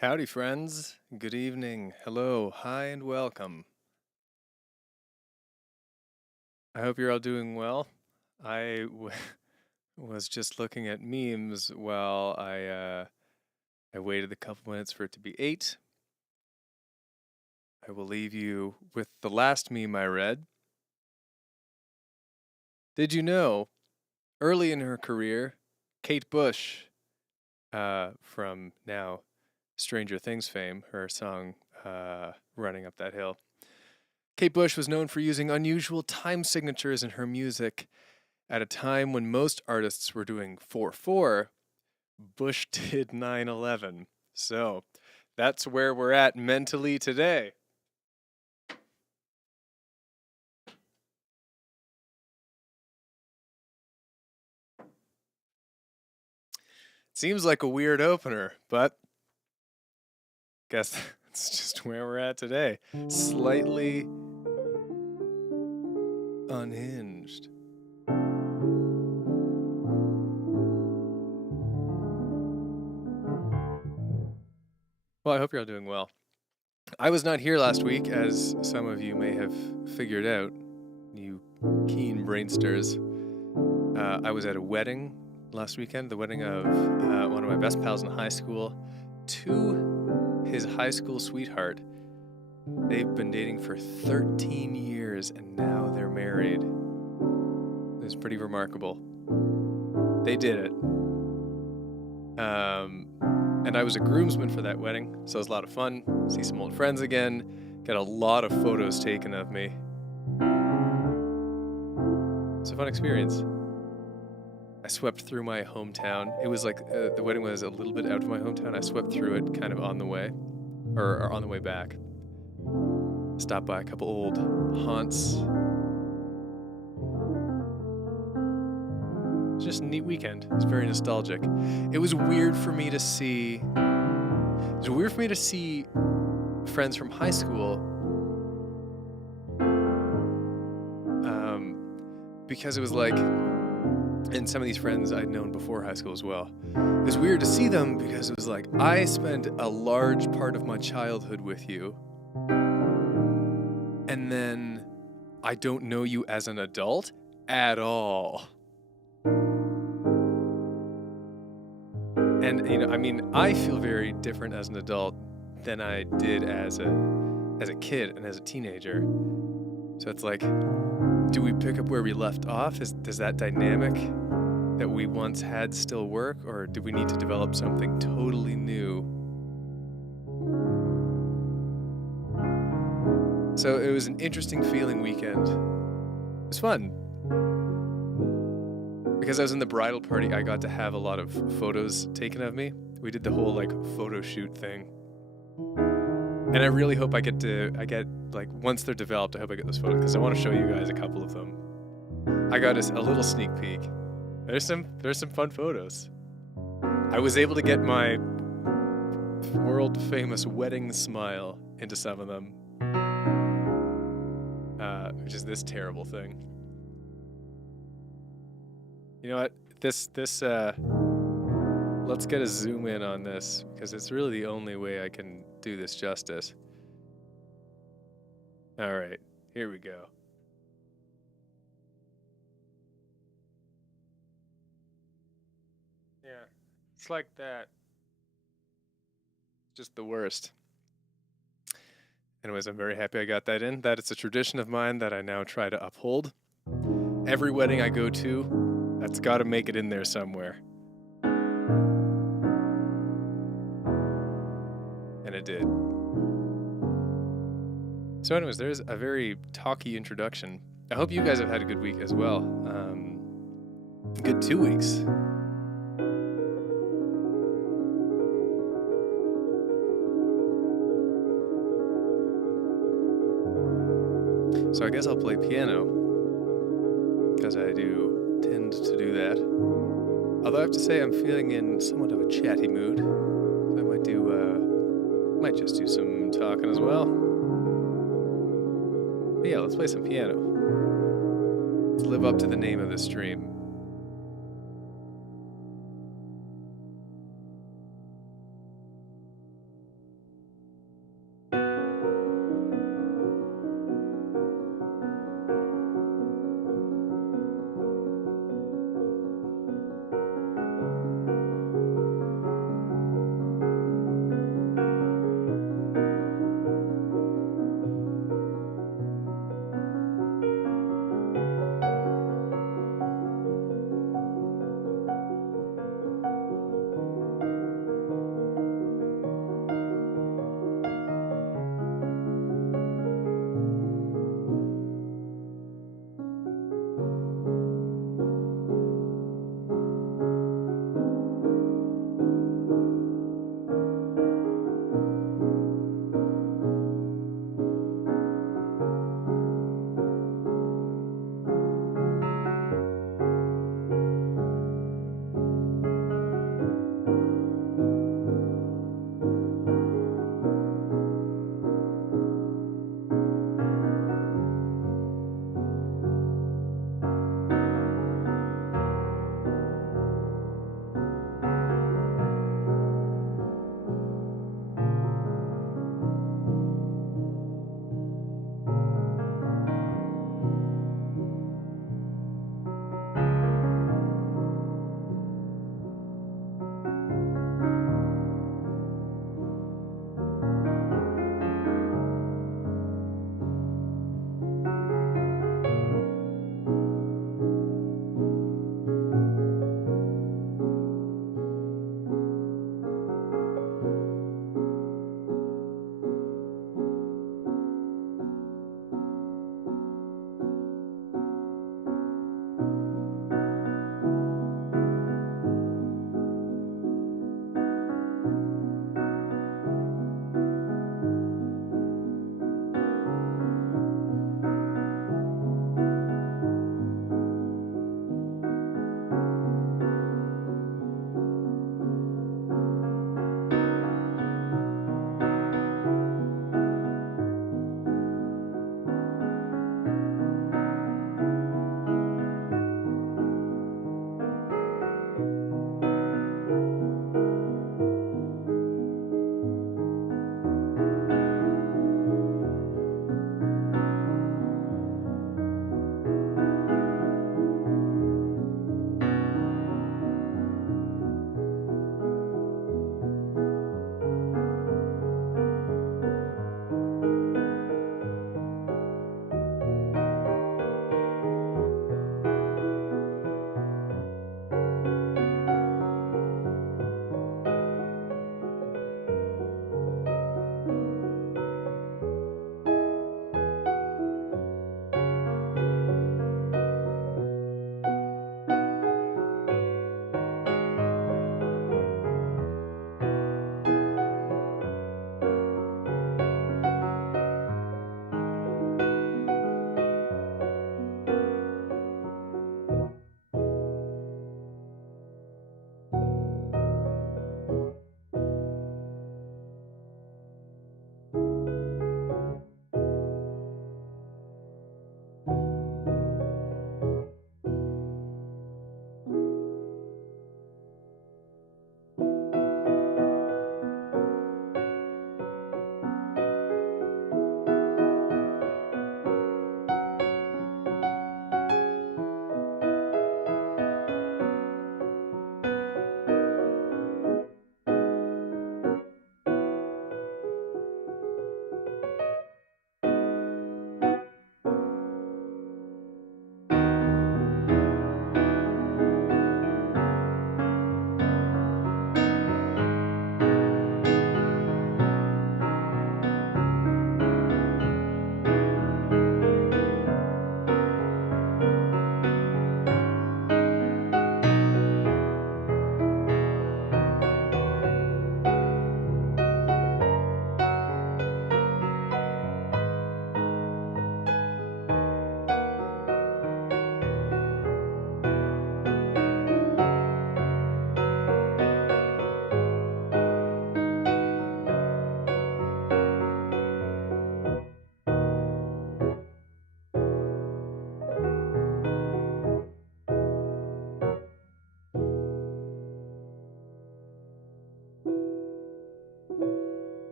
Howdy, friends. Good evening. Hello, hi, and welcome. I hope you're all doing well. I was just looking at memes while I waited a couple minutes for it to be 8. I will leave you with the last meme I read. Did you know, early in her career, Kate Bush, from now Stranger Things fame, her song Running Up That Hill, Kate Bush was known for using unusual time signatures in her music. At a time when most artists were doing 4/4, Bush did 9/11. So that's where we're at mentally today. Seems like a weird opener, but guess that's just where we're at today. Slightly unhinged. Well, I hope you're all doing well. I was not here last week, as some of you may have figured out, you keen brainsters. I was at a wedding last weekend, the wedding of one of my best pals in high school to his high school sweetheart. They've been dating for 13 years and now they're married. It was pretty remarkable. They did it. And I was a groomsman for that wedding, so it was a lot of fun. See some old friends again, get a lot of photos taken of me. It's a fun experience. I swept through my hometown. It was like the wedding was a little bit out of my hometown. I swept through it kind of on the way, or on the way back. Stopped by a couple old haunts. Just a neat weekend. It was very nostalgic. It was weird for me to see. It was weird for me to see friends from high school. Because it was like, and some of these friends I'd known before high school as well. It was weird to see them because it was like, I spent a large part of my childhood with you, and then I don't know you as an adult at all. And, I mean, I feel very different as an adult than I did as a kid and as a teenager. So it's like, do we pick up where we left off? Does that dynamic that we once had still work, or do we need to develop something totally new? So it was an interesting feeling weekend. It was fun. Because I was in the bridal party, I got to have a lot of photos taken of me. We did the whole photo shoot thing. And I really hope I get once they're developed, I hope I get those photos because I want to show you guys a couple of them. I got a little sneak peek. There's some fun photos. I was able to get my world famous wedding smile into some of them, which is this terrible thing. You know what? Let's get a zoom in on this because it's really the only way I can do this justice. All right, here we go. Yeah, it's like that. Just the worst. Anyways, I'm very happy I got that in. That is a tradition of mine that I now try to uphold. Every wedding I go to, that's got to make it in there somewhere. And it did. So anyways, there's a very talky introduction. I hope you guys have had a good week as well. Good 2 weeks. So I guess I'll play piano, because I do tend to do that. Although I have to say I'm feeling in somewhat of a chatty mood, so I might just do some talking as well. But yeah, let's play some piano. Let's live up to the name of the stream.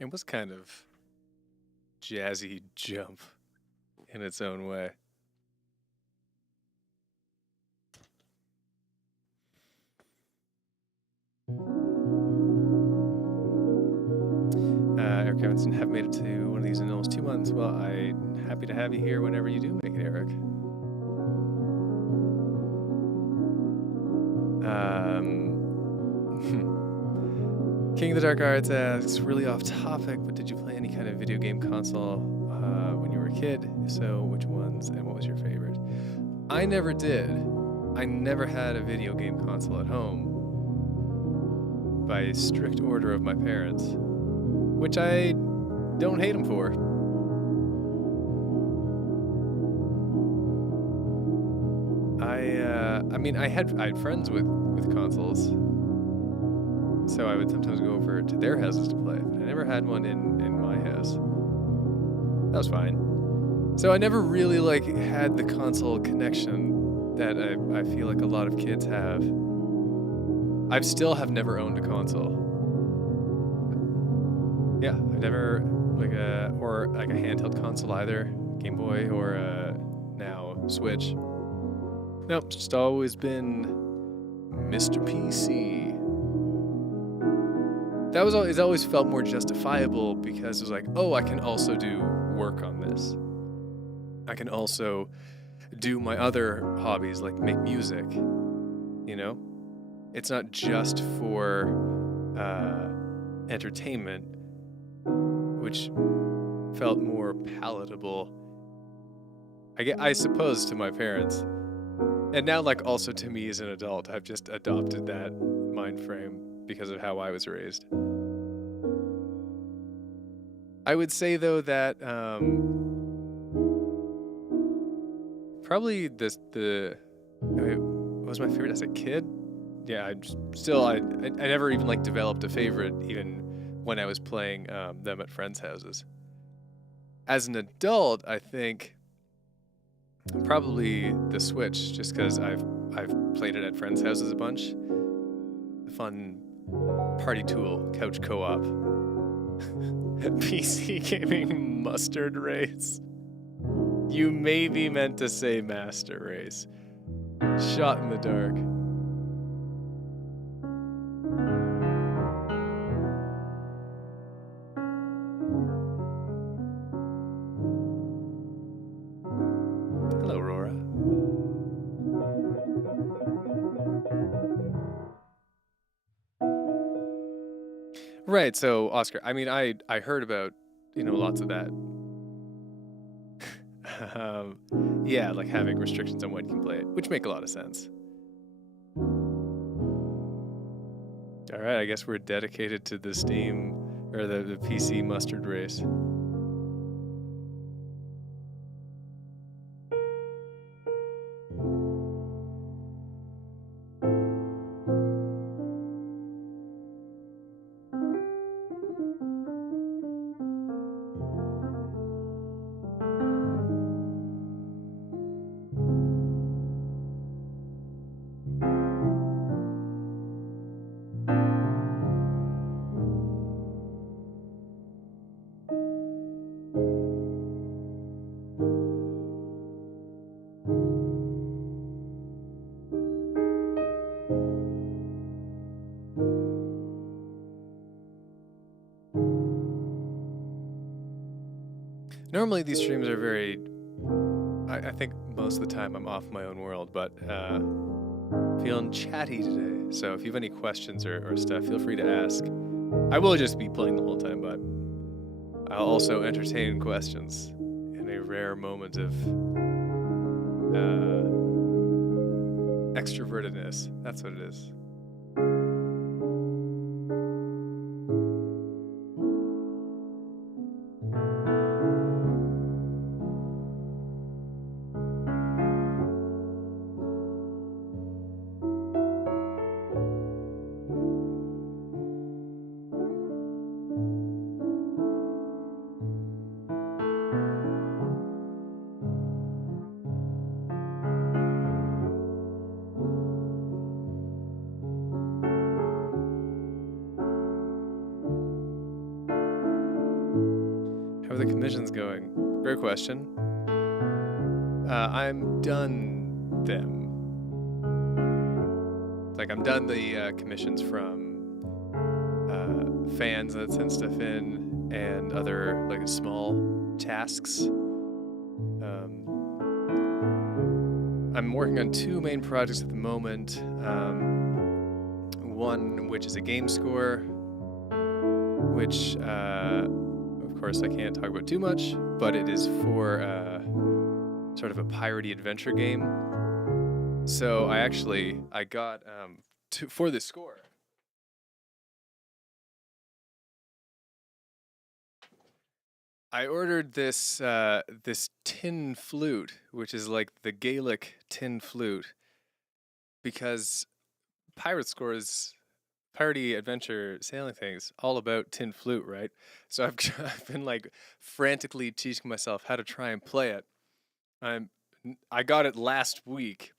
It was kind of jazzy jump in its own way. Eric Evanson, have made it to one of these in almost 2 months. Well, I'm happy to have you here whenever you do make it, Eric. King of the Dark Arts asks, really off topic, but did you play any kind of video game console when you were a kid? If so, which ones and what was your favorite? I never did. I never had a video game console at home by strict order of my parents, which I don't hate them for. I mean, I had friends with consoles, so I would sometimes go over to their houses to play. But I never had one in my house. That was fine. So I never really had the console connection that I feel like a lot of kids have. I still have never owned a console. Yeah, I've never a handheld console either, Game Boy or now Switch. Nope, it's just always been Mr. PC. It's always felt more justifiable because it was like, oh, I can also do work on this. I can also do my other hobbies like make music. You know, it's not just for entertainment, which felt more palatable, I suppose, to my parents. And now, also to me as an adult, I've just adopted that mind frame because of how I was raised. I would say, though, that probably what was my favorite as a kid? Yeah, I never even developed a favorite even when I was playing them at friends' houses. As an adult, I think probably the Switch, just because I've played it at friends' houses a bunch. A fun party tool, couch co-op. PC gaming mustard race. You maybe meant to say master race. Shot in the dark. Hello, Aurora. Right, so Oscar, I mean, I heard about, lots of that. Yeah, having restrictions on when you can play it, which make a lot of sense. All right, I guess we're dedicated to the Steam or the PC mustard race. Normally these streams are very, I think most of the time I'm off my own world, but feeling chatty today. So if you have any questions or stuff, feel free to ask. I will just be playing the whole time, but I'll also entertain questions in a rare moment of extrovertedness. That's what it is. missions going? Great question. I'm done them. Like, I'm done the commissions from fans that send stuff in and other like small tasks. I'm working on two main projects at the moment. One which is a game score, which of course I can't talk about too much, but it is for sort of a piratey adventure game. So I got for the score. I ordered this tin flute, which is like the Gaelic tin flute, because pirate scores, piratey adventure sailing things, all about tin flute, right? So I've been like frantically teaching myself how to try and play it. I got it last week.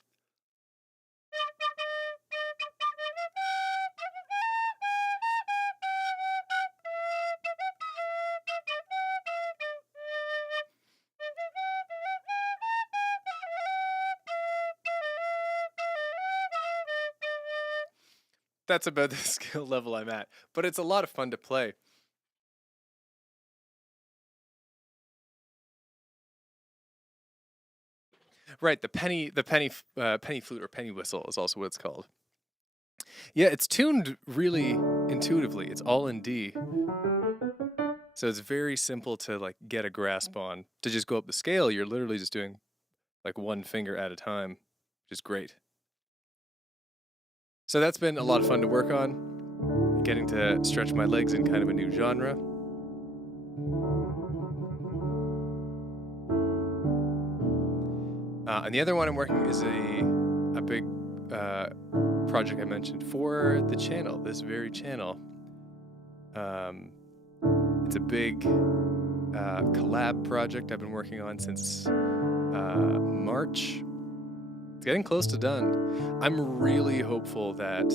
That's about the skill level I'm at, but it's a lot of fun to play. Right, the penny flute or penny whistle is also what it's called. Yeah, it's tuned really intuitively. It's all in D. So it's very simple to like get a grasp on. To just go up the scale, you're literally just doing like one finger at a time, which is great. So that's been a lot of fun to work on, getting to stretch my legs in kind of a new genre. And the other one I'm working is a big project I mentioned for the channel, this very channel. It's a big collab project I've been working on since March. It's getting close to done. I'm really hopeful that,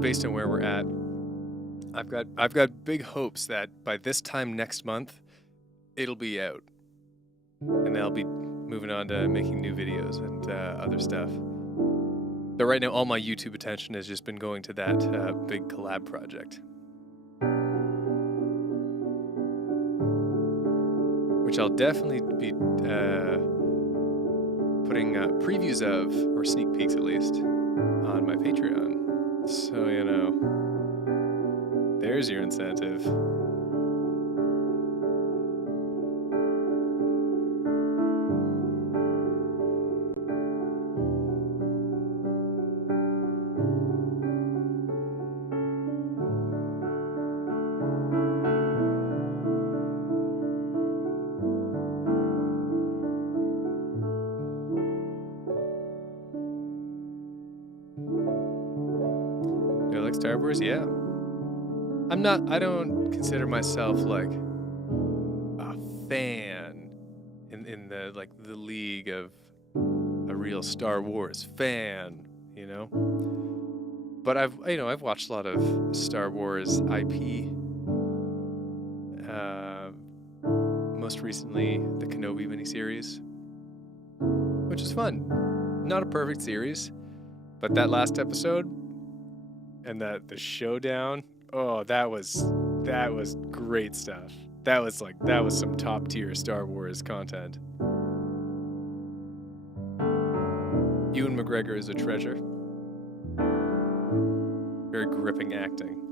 based on where we're at, I've got big hopes that by this time next month, it'll be out, and I'll be moving on to making new videos and other stuff. But right now, all my YouTube attention has just been going to that big collab project, which I'll definitely be putting previews of, or sneak peeks at least, on my Patreon. So, you know, there's your incentive. Do I like Star Wars? Yeah. I don't consider myself like a fan in the like the league of a real Star Wars fan, you know? But I've watched a lot of Star Wars IP. Most recently, the Kenobi miniseries, which is fun. Not a perfect series, but that last episode and the showdown, oh, that was great stuff. That was some top tier Star Wars content. Ewan McGregor is a treasure. Very gripping acting.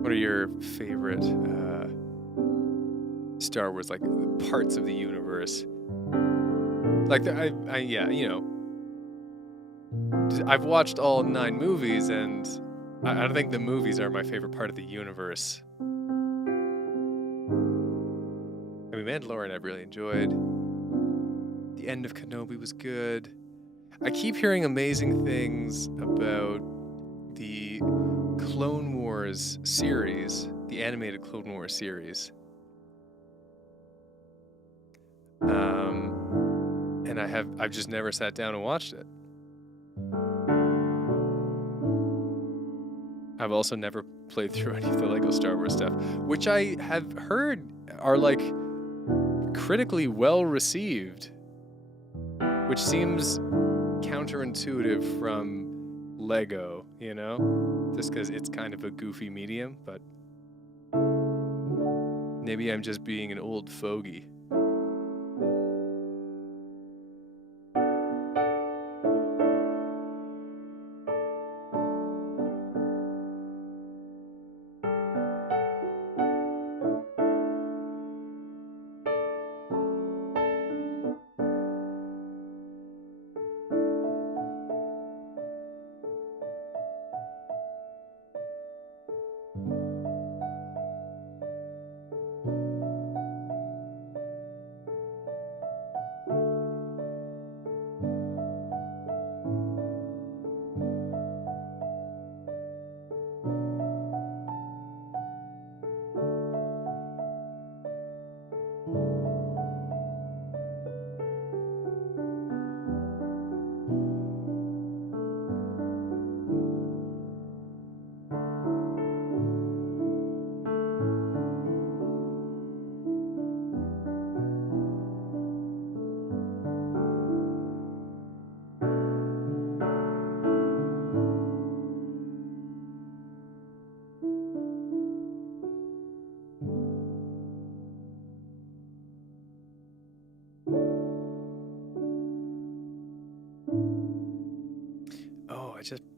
What are your favorite Star Wars, like, parts of the universe? Like, yeah, you know, I've watched all 9 movies, and I don't think the movies are my favorite part of the universe. I mean, Mandalorian I really enjoyed. The end of Kenobi was good. I keep hearing amazing things about the Clone Wars series, the the animated Clone Wars series. And I've just never sat down and watched it. I've also never played through any of the Lego Star Wars stuff, which I have heard are like critically well received, which seems counterintuitive from Lego, you know, just because it's kind of a goofy medium, but maybe I'm just being an old fogey.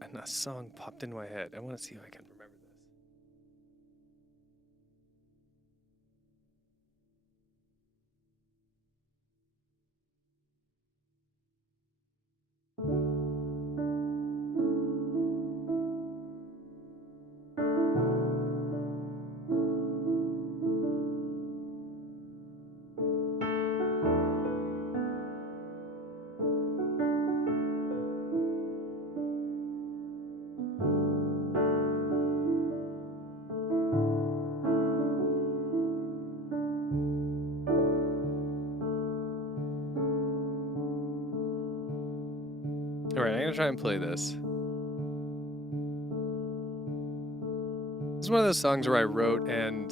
And a song popped into my head. I want to see if I can remember this. All right, I'm going to try and play this. It's one of those songs where I wrote and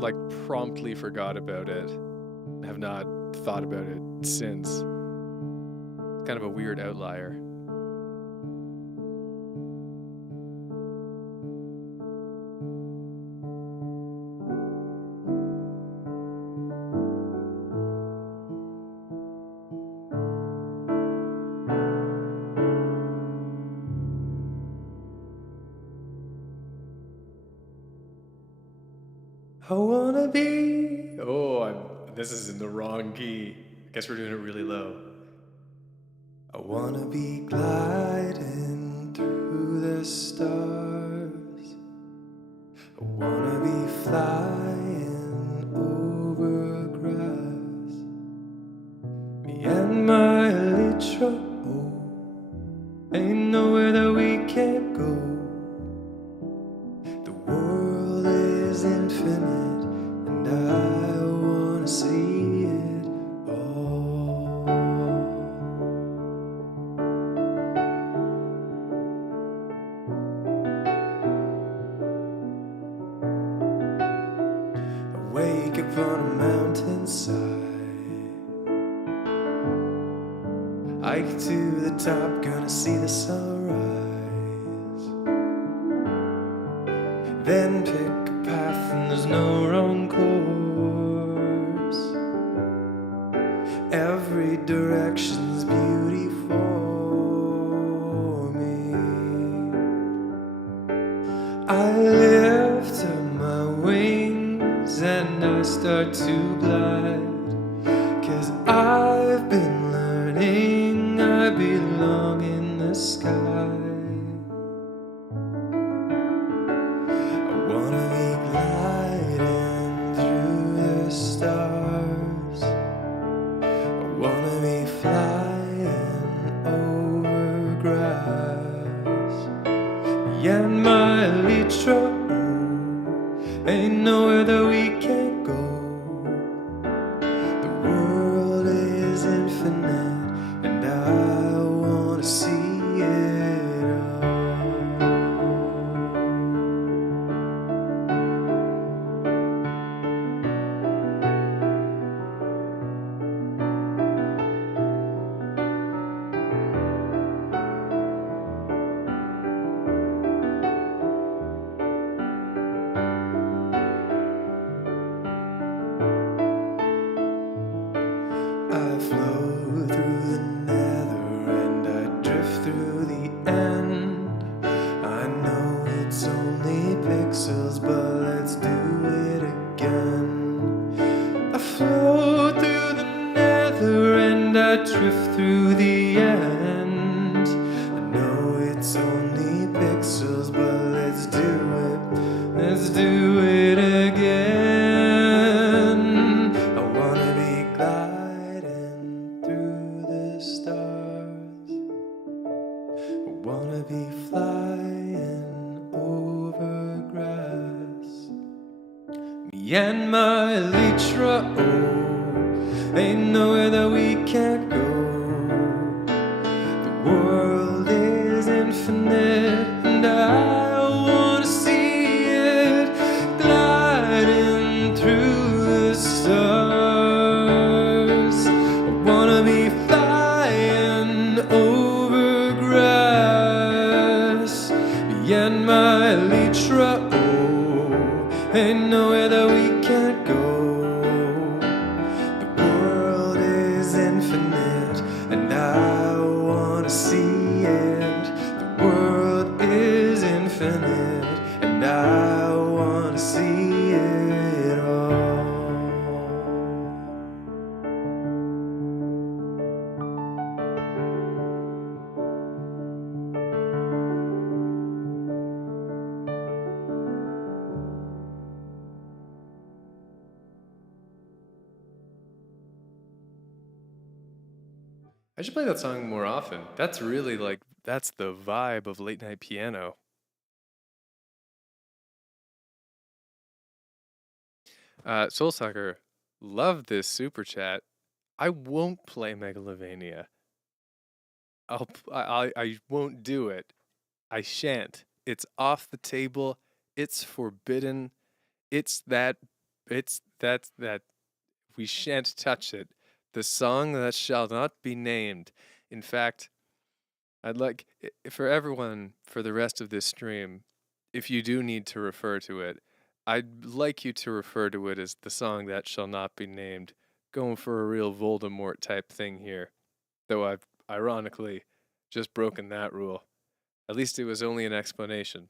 like promptly forgot about it. I have not thought about it since. It's kind of a weird outlier. I wanna be. This is in the wrong key. I guess we're doing it really low. I wanna be gliding through the stars. I wanna be flying over grass. Me and my elytra, ain't nowhere that we can't go. The world is infinite, and I wanna see it all. I wake up on a mountainside, hike to the top, gonna see the sunrise. Then pick a path and there's no wrong course. Every direction's beauty for me. I lift up my wings and I start to glide, 'cause I've been learning I belong in the sky. I wanna be gliding through the stars. I wanna be flying might drift through the end. I know it's only pixels, but let's do it. Let's do it again. I wanna be gliding through the stars. I wanna be flying over grass. Me and my Elytra, oh, ain't nowhere that we can't go. The world is infinite, and I wanna see it gliding through the stars. I wanna be flying over grass. Me and my Elytra, oh, ain't nowhere that we can't go. The world is infinite, and I wanna see it. The world is infinite, and I wanna see it all. I should play that song more often. That's really that's the vibe of late night piano. Soulsucker, love this super chat. I won't play Megalovania. I won't do it. I shan't. It's off the table. It's forbidden. It's that. That. We shan't touch it. The song that shall not be named. In fact, I'd like for everyone for the rest of this stream, if you do need to refer to it, I'd like you to refer to it as the song that shall not be named. Going for a real Voldemort type thing here. Though I've ironically just broken that rule. At least it was only an explanation.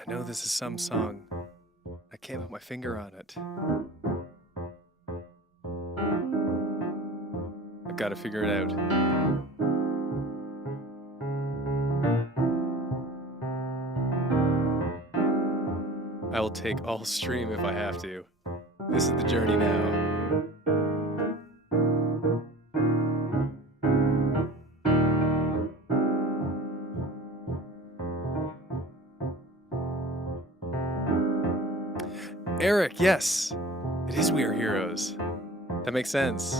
I know this is some song. I can't put my finger on it. I've got to figure it out. I will take all stream if I have to. This is the journey now. Eric, yes. It is We Are Heroes. That makes sense.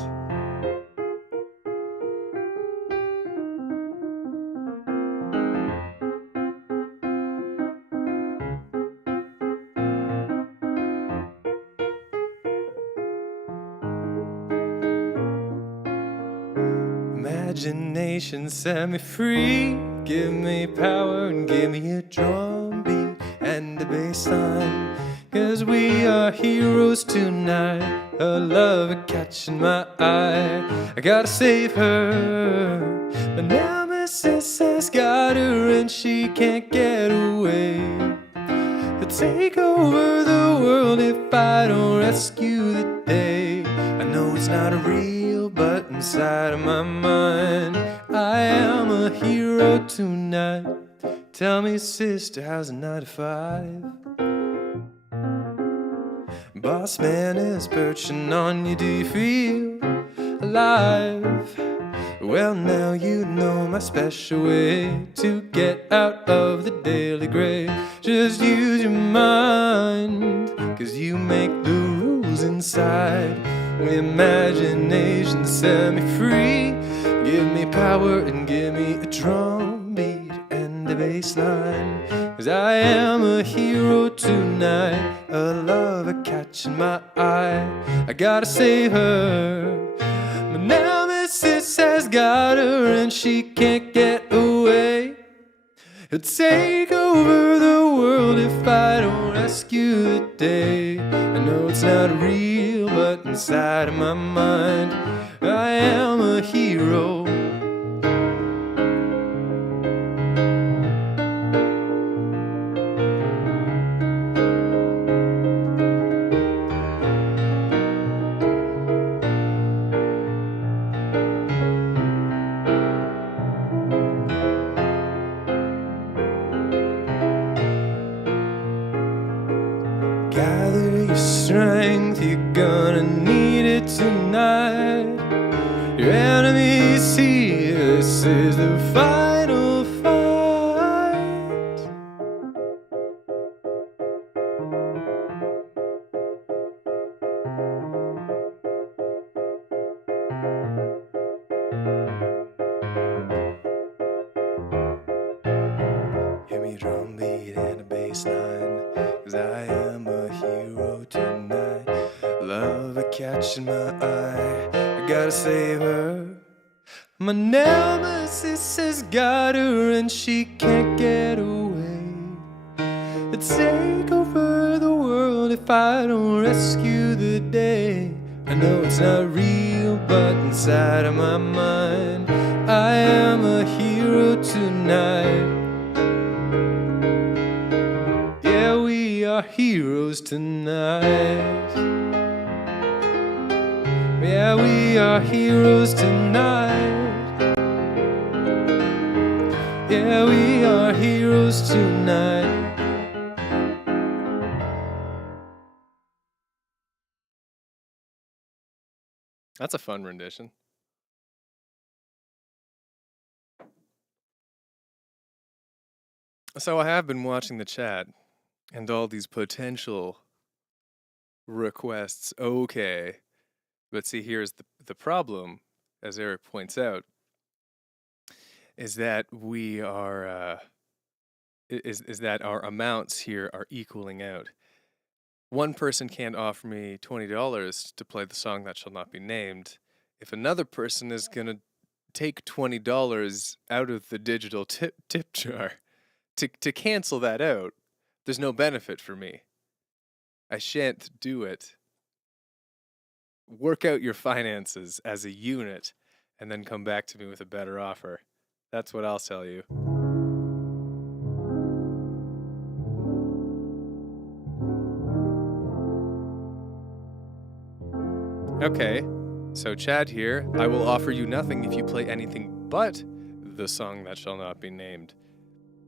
Imagination set me free. Give me power and give me a drum beat and a bass line. 'Cause we are heroes tonight. Her love is catching my eye. I gotta save her. My nemesis has got her and she can't get away. He'll take over the world if I don't rescue the day. I know it's not real, but inside of my mind, I am a hero tonight. Tell me, sister, how's a 9 to 5? Boss man is perching on you, do you feel alive? Well, now you know my special way to get out of the daily grave. Just use your mind, 'cause you make the rules inside. Imagination set me free. Give me power and give me a drum beat and a bass line. 'Cause I am a hero tonight. A lover catching my eye. I gotta save her. My nemesis has got her and she can't get away. He'll take over the world if I don't rescue the day. I know it's not real, but inside of my mind, I am a hero. Gather your strength, you're gonna need it tonight. Your enemies see this is the final fight. Give me a drum beat and a bass line, 'cause I am a hero tonight. Love a catching my eye. I gotta save her. My nemesis has got her and she can't get away. It'd take over the world if I don't rescue the day. I know it's not real, but inside of my mind, I am a hero tonight. Yeah, we are heroes tonight. Yeah, we are heroes tonight. Yeah, we are heroes tonight. That's a fun rendition. So I have been watching the chat and all these potential requests. Okay. But see, here's the problem, as Eric points out, is that we are is that our amounts here are equaling out. One person can't offer me $20 to play the song that shall not be named. If another person is gonna take $20 out of the digital tip jar to cancel that out, there's no benefit for me. I shan't do it. Work out your finances as a unit and then come back to me with a better offer. That's what I'll tell you. Okay, so Chad here, I will offer you nothing if you play anything but the song that shall not be named.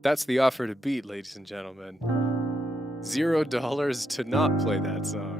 That's the offer to beat, ladies and gentlemen. $0 to not play that song.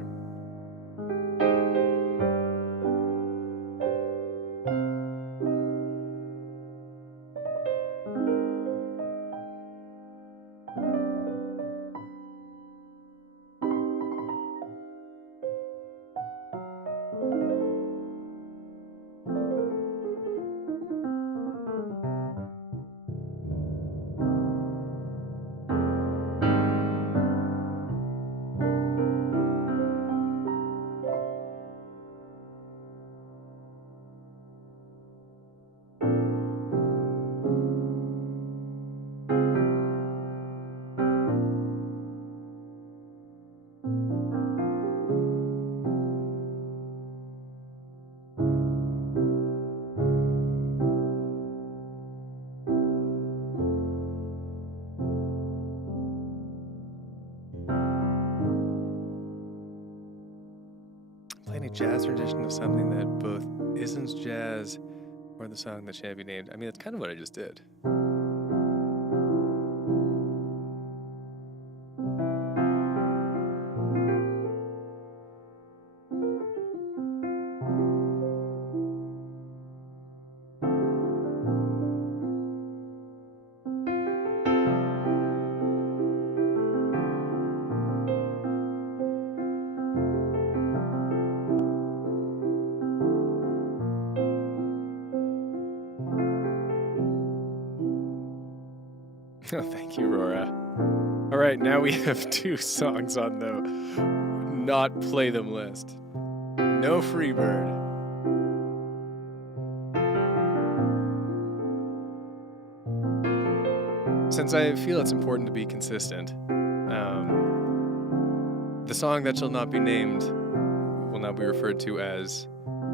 any jazz rendition of something that both isn't jazz or the song that shan't be named. I mean, that's kind of what I just did. Oh, thank you, Rora. All right, now we have 2 songs on the not play them list. No Freebird. Since I feel it's important to be consistent, the song that shall not be named will now be referred to as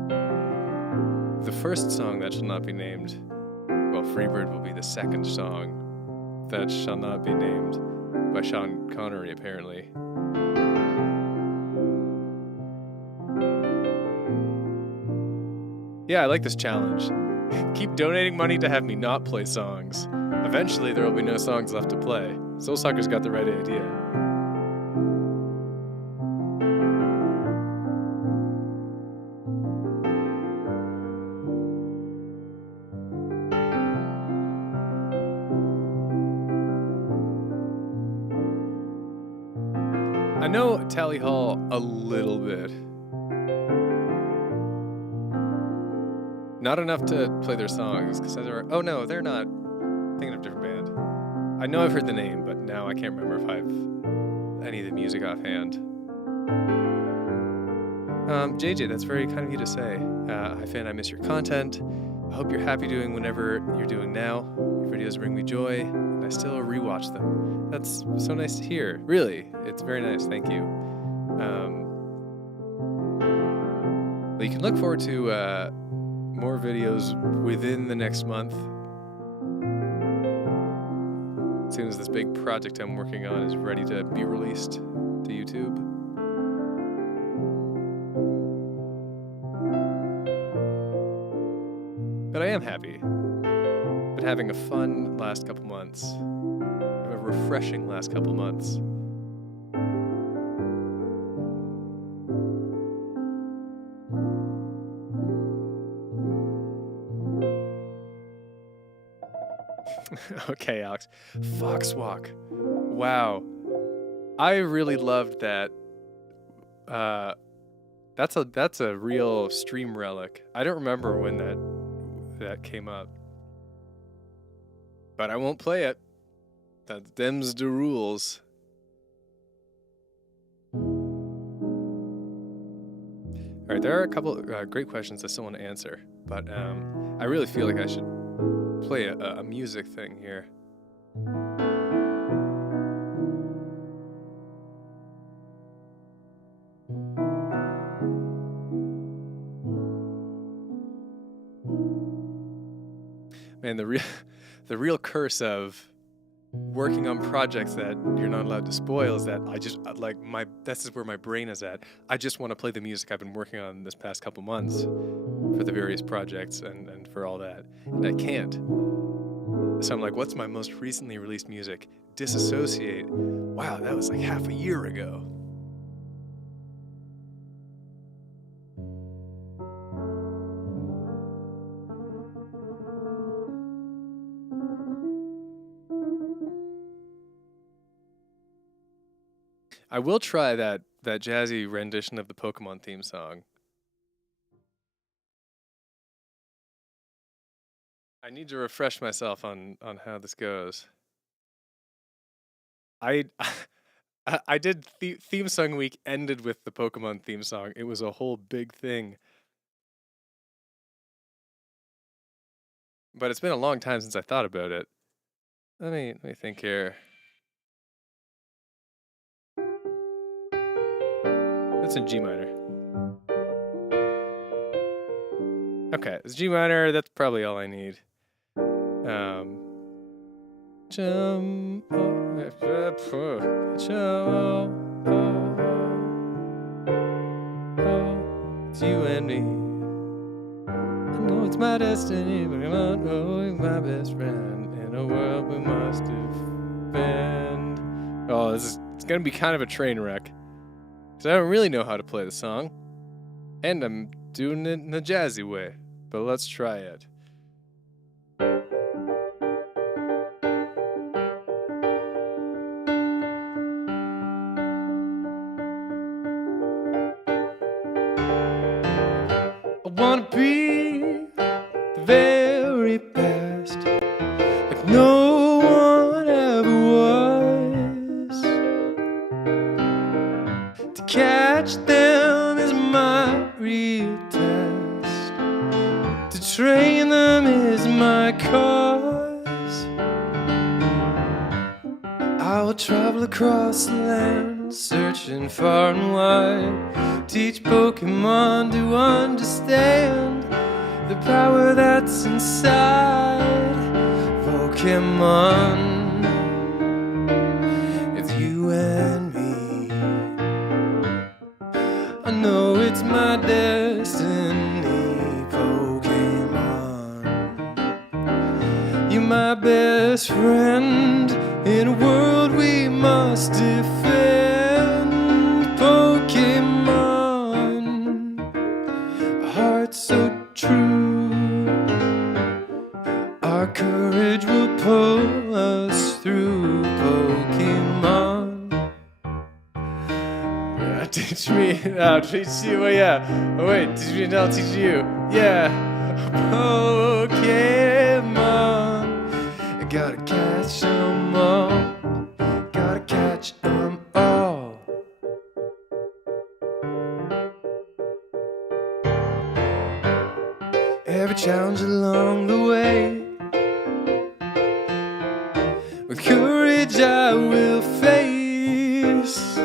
the first song that shall not be named. Well, Freebird will be the second song that shall not be named by Sean Connery, apparently. Yeah, I like this challenge. Keep donating money to have me not play songs. Eventually, there will be no songs left to play. Soul Sucker's got the right idea. I know Tally Hall a little bit. Not enough to play their songs, because oh no, they're not. I'm thinking of a different band. I know I've heard the name, but now I can't remember if I've any of the music offhand. JJ, that's very kind of you to say. Hi fan, I miss your content. I hope you're happy doing whatever you're doing now. Your videos bring me joy, and I still rewatch them. That's so nice to hear. Really, it's very nice. Thank you. Well, you can look forward to more videos within the next month. As soon as this big project I'm working on is ready to be released to YouTube. But I am happy. Been having a fun last couple months. A refreshing last couple months. Okay, Alex. Foxwalk. Wow. I really loved that. That's a real stream relic. I don't remember when that came up. But I won't play it. That's them's the rules. All right, there are a couple great questions I still want to answer, but I really feel like I should play a music thing here. Man, the real curse of working on projects that you're not allowed to spoil is that I just this is where my brain is at. I just want to play the music I've been working on this past couple months for the various projects and for all that, and I can't. So I'm like, what's my most recently released music? Disassociate. Wow, that was like half a year ago. I will try that jazzy rendition of the Pokemon theme song. I need to refresh myself on how this goes. I did theme song week ended with the Pokemon theme song. It was a whole big thing. But it's been a long time since I thought about it. Let me think here. That's in G minor. Okay, it's G minor. That's probably all I need. it's you and me. I know it's my destiny, Pokemon, oh, you're my best friend in a world we must defend. Oh, it's gonna be kind of a train wreck, because I don't really know how to play the song, and I'm doing it in a jazzy way, but let's try it. I wanna be the very best, like no one ever was. To catch them is my real test. To train them is my cause. I will travel across the land, searching far and wide. Teach Pokemon to understand the power that's inside Pokemon. It's you and me. I know it's my destiny, Pokemon. You're my best friend in a world we must defend, Pokemon. A heart so true, our courage will pull us through, Pokemon. Teach me, I'll teach you, oh yeah. Oh wait, teach me and I'll teach you. Yeah, Pokemon. I gotta catch 'em all. Gotta catch 'em all. Every challenge along the way, with courage I will face.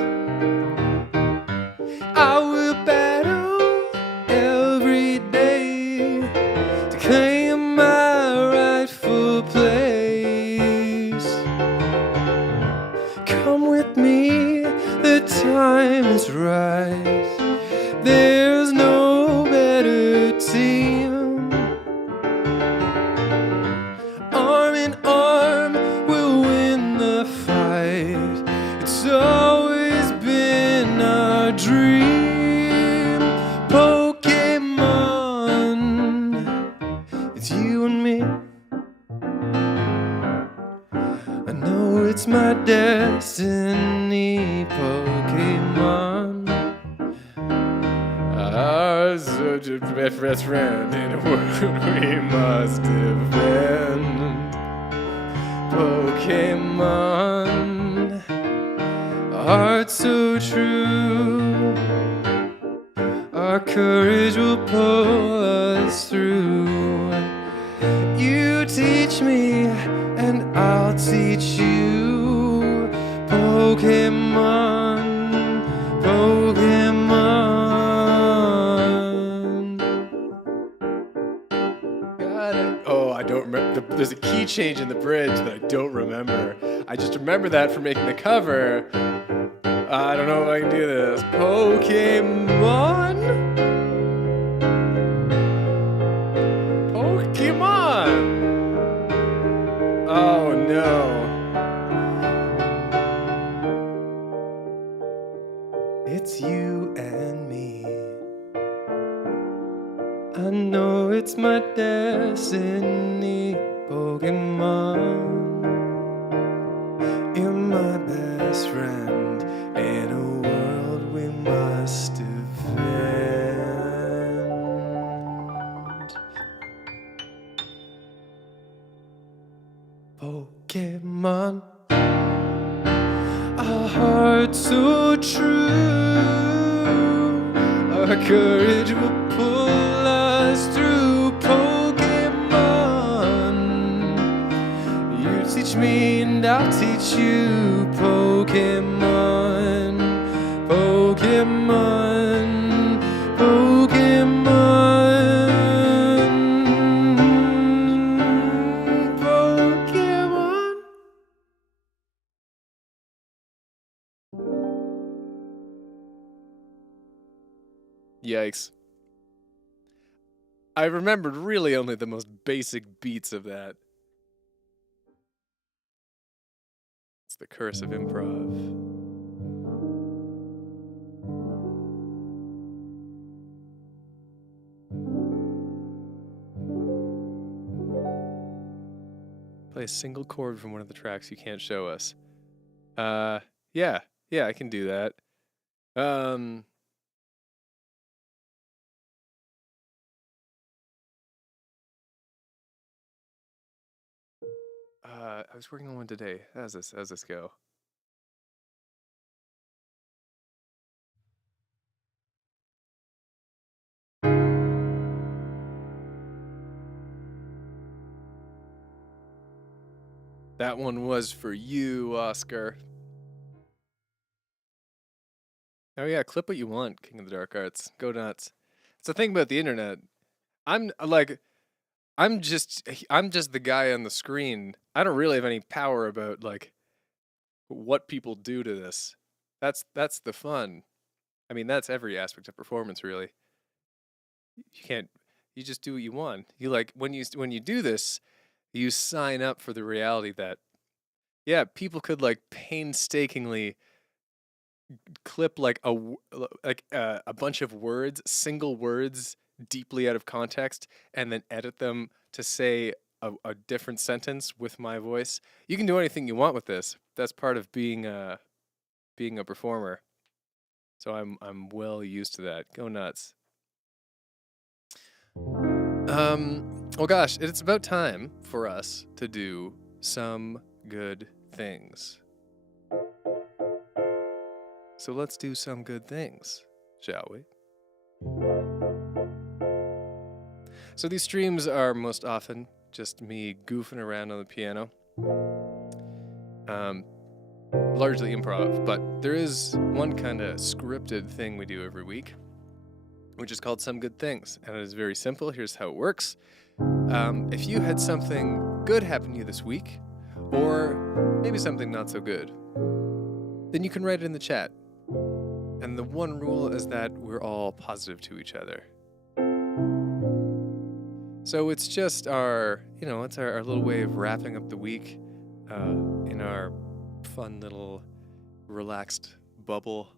I will battle every day to claim my rightful place. Come with me, the time is right. There's no better team. Arm in arm, we'll win the fight. It's always been our dream, Pokemon. It's you and me. I know it's my destiny, Pokemon. Our such a best friend in a world we must defend, Pokemon. A heart so true, our courage will pull us through. You teach me and I'll teach you, Pokemon, Pokemon. Got it. Oh, I don't remember. There's a key change in the bridge that I don't remember. I just remember that from making the cover. I don't know if I can do this. Pokemon? Pokemon! Oh no. It's you and me. I know it's my destiny, Pokemon. You're my best friend in a world we must defend. Pokemon, a heart so true, our courage will pull us through, Pokemon. You teach me and I'll teach you, Pokemon, Pokemon, Pokemon, Pokemon. Yikes. I remembered really only the most basic beats of that. It's the curse of improv. Play a single chord from one of the tracks you can't show us. Uh, yeah, yeah, I can do that. Um, I was working on one today. How's this go? That one was for you, Oscar. Oh yeah, clip what you want, King of the Dark Arts. Go nuts. It's the thing about the internet. I'm like, I'm just the guy on the screen. I don't really have any power about like what people do to this. That's the fun. I mean, that's every aspect of performance, really. You can't. You just do what you want. You like when you do this, you sign up for the reality that yeah, people could like painstakingly clip like a bunch of words, single words, deeply out of context, and then edit them to say a different sentence with my voice. You can do anything you want with this. That's part of being a performer. So I'm well used to that. Go nuts. Well, gosh, it's about time for us to do some good things. So let's do some good things, shall we? So these streams are most often just me goofing around on the piano. Largely improv, but there is one kind of scripted thing we do every week, which is called Some Good Things. And it is very simple. Here's how it works. If you had something good happen to you this week, or maybe something not so good, then you can write it in the chat. And the one rule is that we're all positive to each other. So it's just it's our little way of wrapping up the week in our fun little relaxed bubble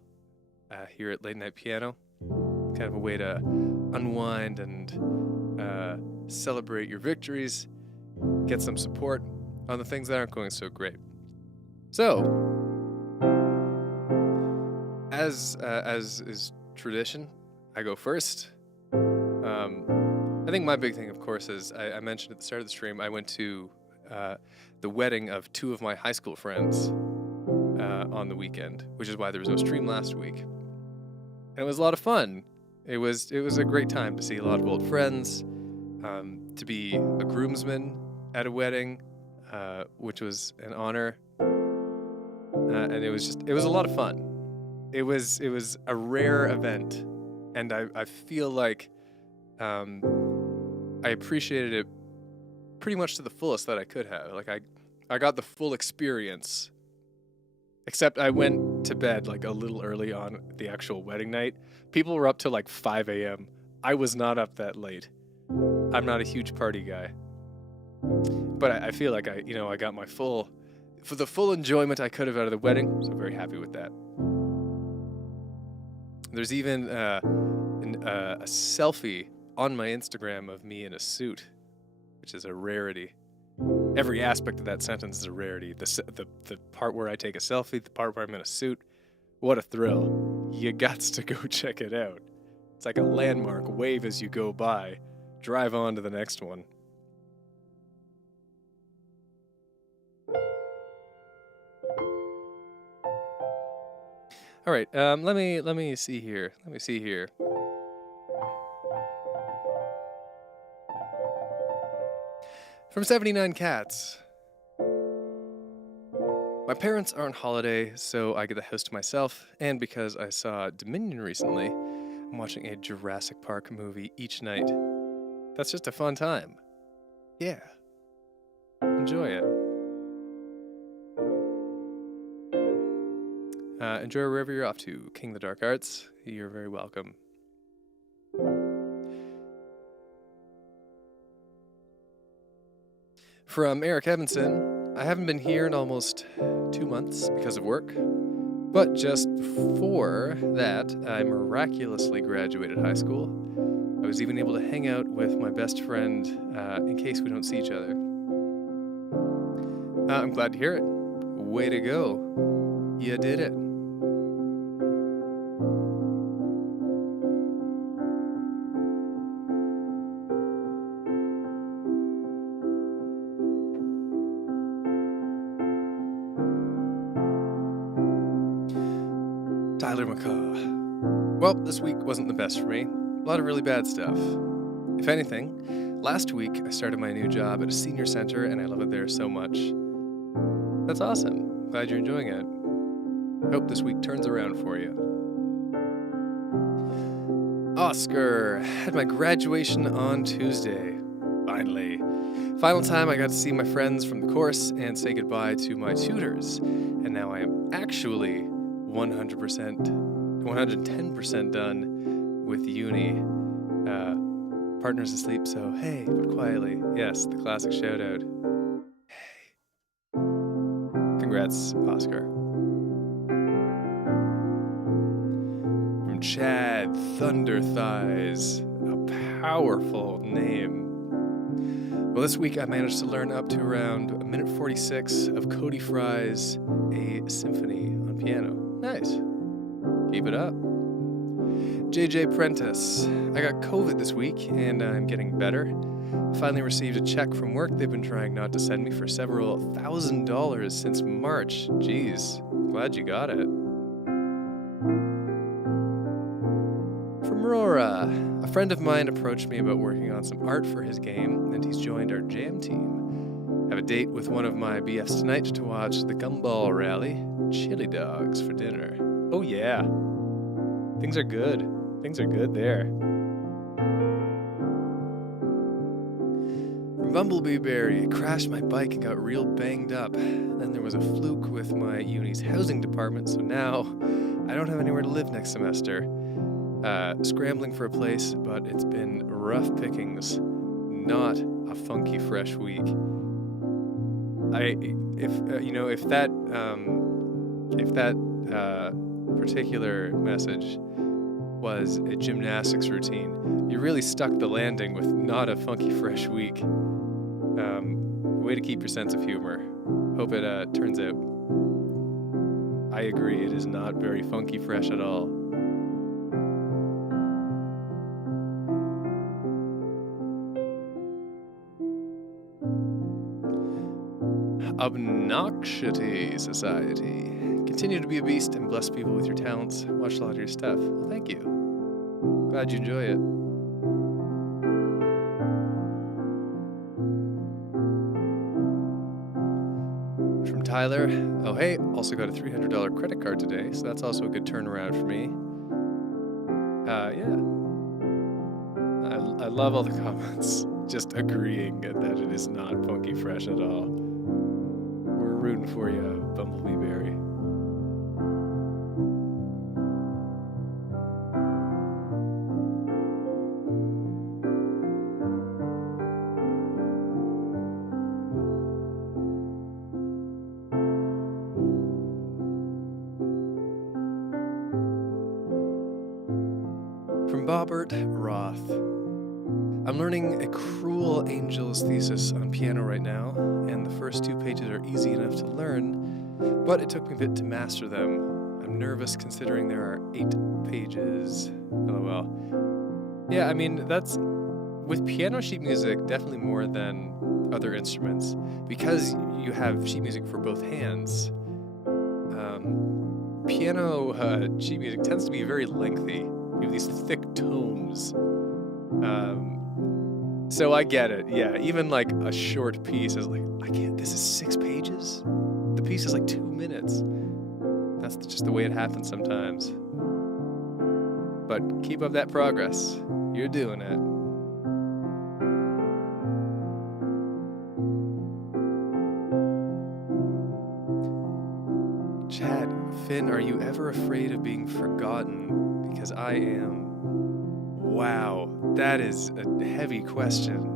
here at Late Night Piano. Kind of a way to unwind and celebrate your victories, get some support on the things that aren't going so great. So, as is tradition, I go first. I think my big thing, of course, is I mentioned at the start of the stream, I went to the wedding of two of my high school friends on the weekend, which is why there was no stream last week. And it was a lot of fun. It was a great time to see a lot of old friends, to be a groomsman at a wedding, which was an honor, and it was a lot of fun. It was a rare event, and I feel like I appreciated it pretty much to the fullest that I could have. Like I got the full experience. Except I went to bed like a little early on the actual wedding night. People were up till like 5 a.m. I was not up that late. I'm not a huge party guy. But I feel like I got my full enjoyment I could have out of the wedding. So I'm very happy with that. There's even a selfie on my Instagram of me in a suit, which is a rarity. Every aspect of that sentence is a rarity. The part where I take a selfie, the part where I'm in a suit, what a thrill. You gots to go check it out. It's like a landmark. Wave as you go by. Drive on to the next one. All right, let me see here. From 79 Cats. My parents are on holiday, so I get the house to myself, and because I saw Dominion recently, I'm watching a Jurassic Park movie each night. That's just a fun time. Yeah. Enjoy it. Enjoy wherever you're off to, King the Dark Arts. You're very welcome. From Eric Evanson, I haven't been here in almost 2 months because of work, but just before that, I miraculously graduated high school. I was even able to hang out with my best friend in case we don't see each other. I'm glad to hear it. Way to go. You did it. Tyler McCaw. Well, this week wasn't the best for me. A lot of really bad stuff. If anything, last week I started my new job at a senior center and I love it there so much. That's awesome. Glad you're enjoying it. Hope this week turns around for you. Oscar. Had my graduation on Tuesday. Finally. Final time I got to see my friends from the course and say goodbye to my tutors. And now I am actually 110% done with uni. Partner's asleep, so hey, but quietly. Yes, the classic shout out. Hey. Congrats, Oscar. From Chad Thunder Thighs, a powerful name. Well, this week I managed to learn up to around a minute 46 of Cody Fry's A Symphony on piano. Nice. Keep it up. JJ Prentice. I got COVID this week and I'm getting better. I finally received a check from work they've been trying not to send me for several $1,000 since March. Jeez, glad you got it. From Rora. A friend of mine approached me about working on some art for his game and he's joined our jam team. Have a date with one of my BFs tonight to watch the Gumball Rally. Chili dogs for dinner. Oh yeah. Things are good. Things are good there. From Bumblebee Berry, crashed my bike and got real banged up. Then there was a fluke with my uni's housing department, so now I don't have anywhere to live next semester. Scrambling for a place, but it's been rough pickings. Not a funky fresh week. If that particular message was a gymnastics routine, you really stuck the landing with not a funky fresh week. Way to keep your sense of humor. Hope it turns out. I agree, it is not very funky fresh at all. Obnoxiety Society. Continue to be a beast and bless people with your talents. Watch a lot of your stuff. Well, thank you. Glad you enjoy it. From Tyler. Oh, hey, also got a $300 credit card today, so that's also a good turnaround for me. Yeah. I love all the comments just agreeing that it is not funky fresh at all. We're rooting for you, Bumblebee Berry. From Bobbert Roth. I'm learning a Cruel Angel's thesis on piano right now, and the first 2 pages are easy enough to learn, but it took me a bit to master them. I'm nervous considering there are 8 pages. LOL. Yeah, I mean, that's, with piano sheet music, definitely more than other instruments, because you have sheet music for both hands. Piano sheet music tends to be very lengthy. You have these thick tones. So I get it. Yeah, even like a short piece is like, I can't, this is 6 pages? The piece is like 2 minutes. That's just the way it happens sometimes. But keep up that progress. You're doing it. Chad, Finn, are you ever afraid of being forgotten? Because I am. Wow, that is a heavy question.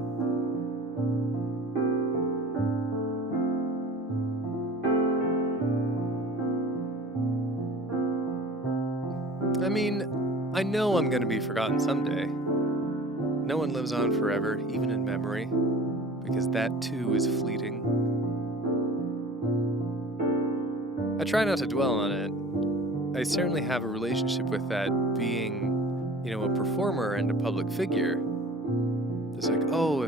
mean, I know I'm going to be forgotten someday. No one lives on forever, even in memory, because that too is fleeting. I try not to dwell on it. I certainly have a relationship with that being, a performer and a public figure. It's like, oh,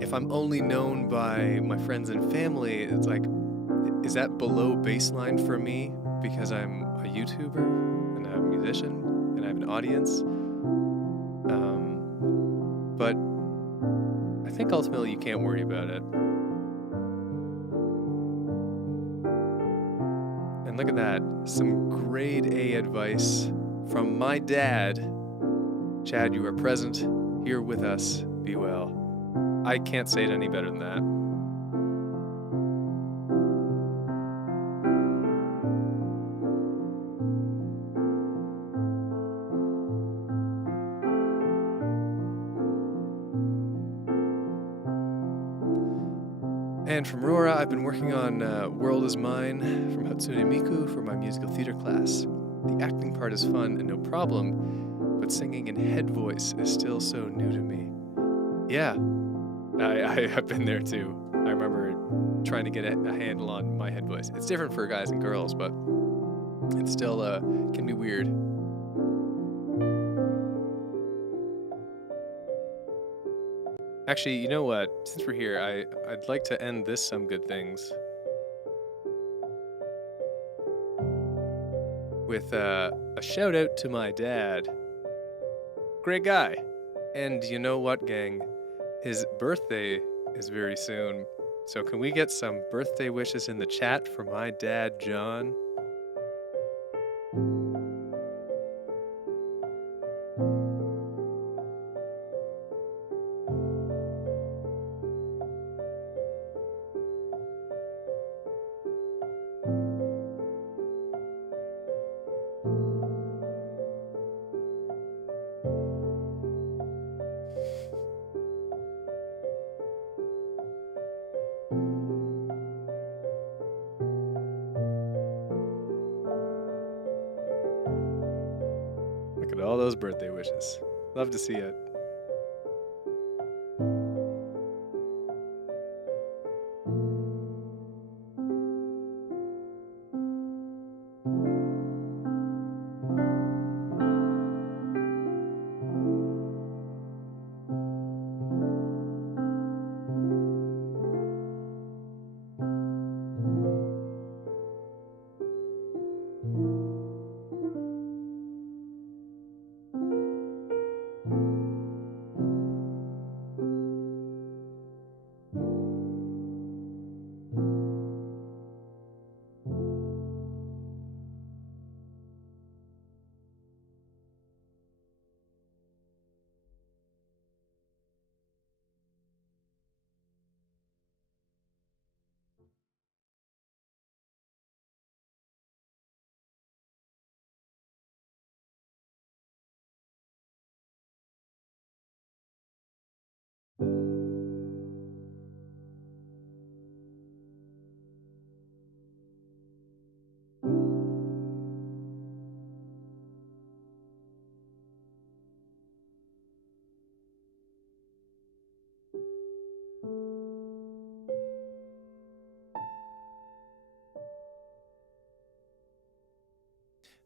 if I'm only known by my friends and family, it's like, is that below baseline for me because I'm a YouTuber and a musician and I have an audience? But I think ultimately you can't worry about it. And look at that, some grade A advice from my dad. Chad, you are present here with us. Be well. I can't say it any better than that. And from Rora, I've been working on World Is Mine from Hatsune Miku for my musical theater class. The acting part is fun and no problem, but singing in head voice is still so new to me. Yeah, I have been there too. I remember trying to get a handle on my head voice. It's different for guys and girls, but it still can be weird. Actually, you know what? Since we're here, I'd like to end this Some Good Things with a shout out to my dad. Great guy. And you know what, gang? His birthday is very soon. So can we get some birthday wishes in the chat for my dad, John? Look at all those birthday wishes. Love to see it.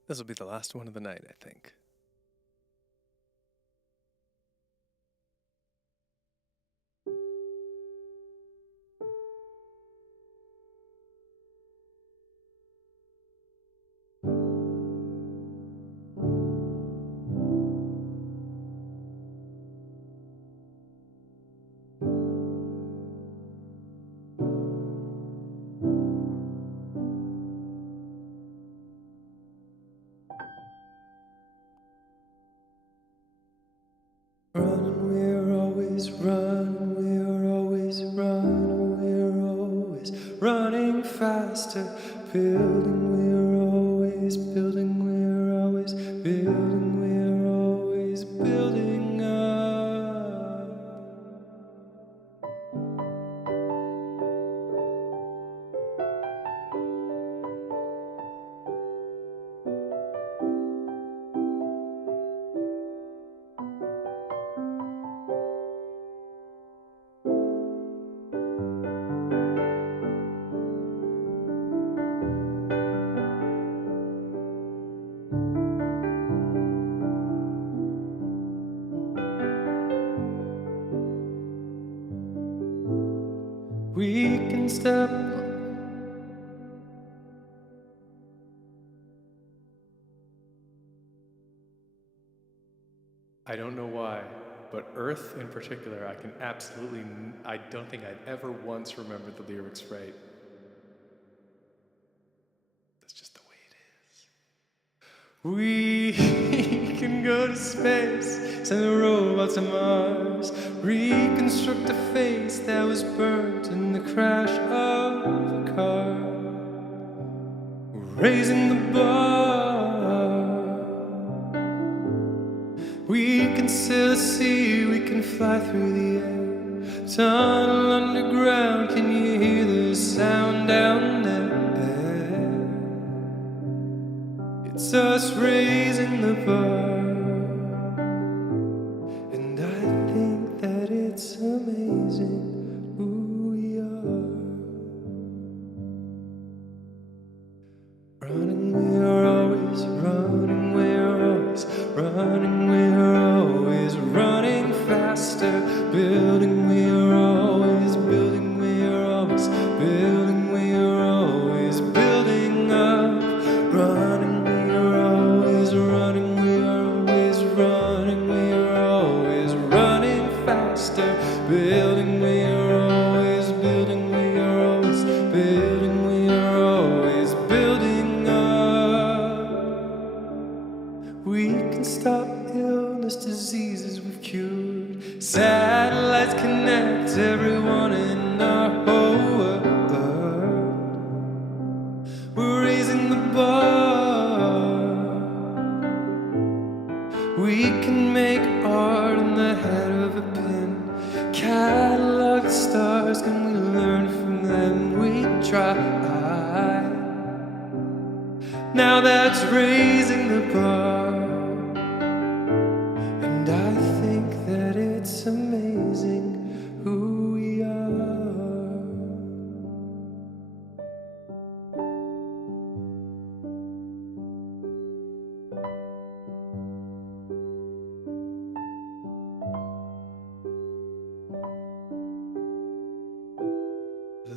This will be the last one of the night, I think. Running faster, building, we're always building, we're always building, we're always building up. step. I don't know why, but Earth in particular, I don't think I'd ever once remembered the lyrics right. That's just the way it is. We can go to space, send a robot to Mars, reconstruct a face that was burnt in the crash of a car. We're raising the bar. We can sail the sea, we can fly through the air, tunnel underground, can you hear the sound down there? It's us raising the bar, and I think that it's amazing who we are. Running, we're always running, we're always running, we're always running faster. Building, we're always building, we're always building, we're always building up. Running, we're always running, we're always running, we're always running faster. Building, we're always building, we're always building, we're always building up. We can stop illness, diseases we've cured. Satellites connect everyone in our whole world. We're raising the bar. We can make art in the head of a pin. Catalog the stars, can we learn from them? We try. Now that's raising the bar, and I think that it's amazing who we are.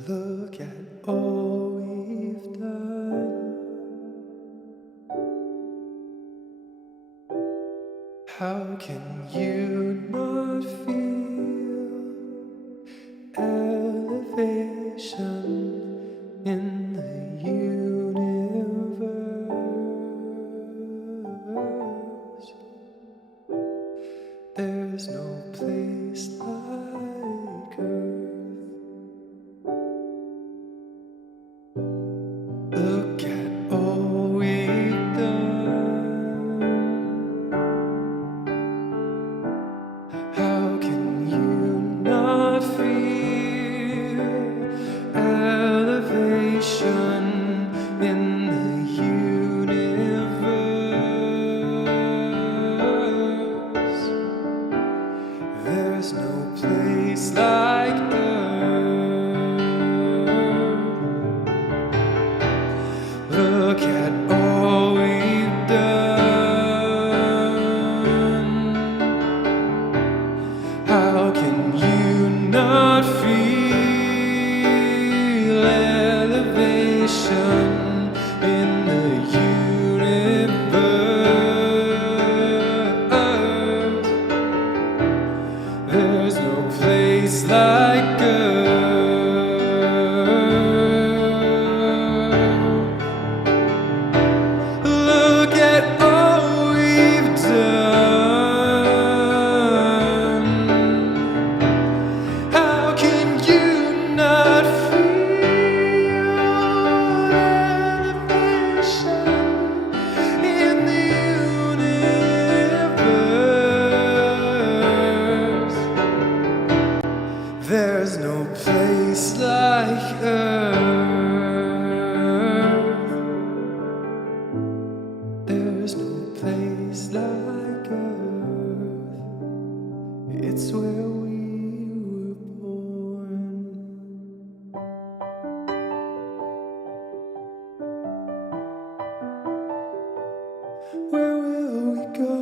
Look at all we've done. How can you not feel elevation in the universe? There's no place like Earth. Look at all we've done. How can you not feel elevation in the universe? There's no place like Earth. Look at all we've done. How can you not feel elevation in the universe? There's no place like Earth. Look at all we've done. How can you not feel elevation in the universe? There's no place like Earth. There's no place like Earth. It's where we were born. Where will we go?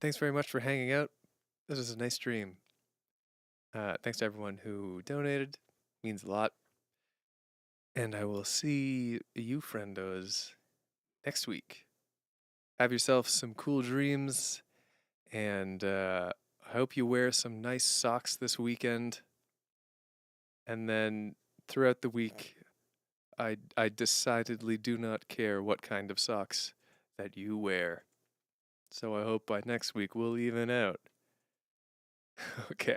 thanks very much for hanging out. This was a nice stream. Thanks to everyone who donated. Means a lot. And I will see you, friendos, next week. Have yourself some cool dreams, and I hope you wear some nice socks this weekend. And then throughout the week, I decidedly do not care what kind of socks that you wear. So I hope by next week we'll even out. Okay.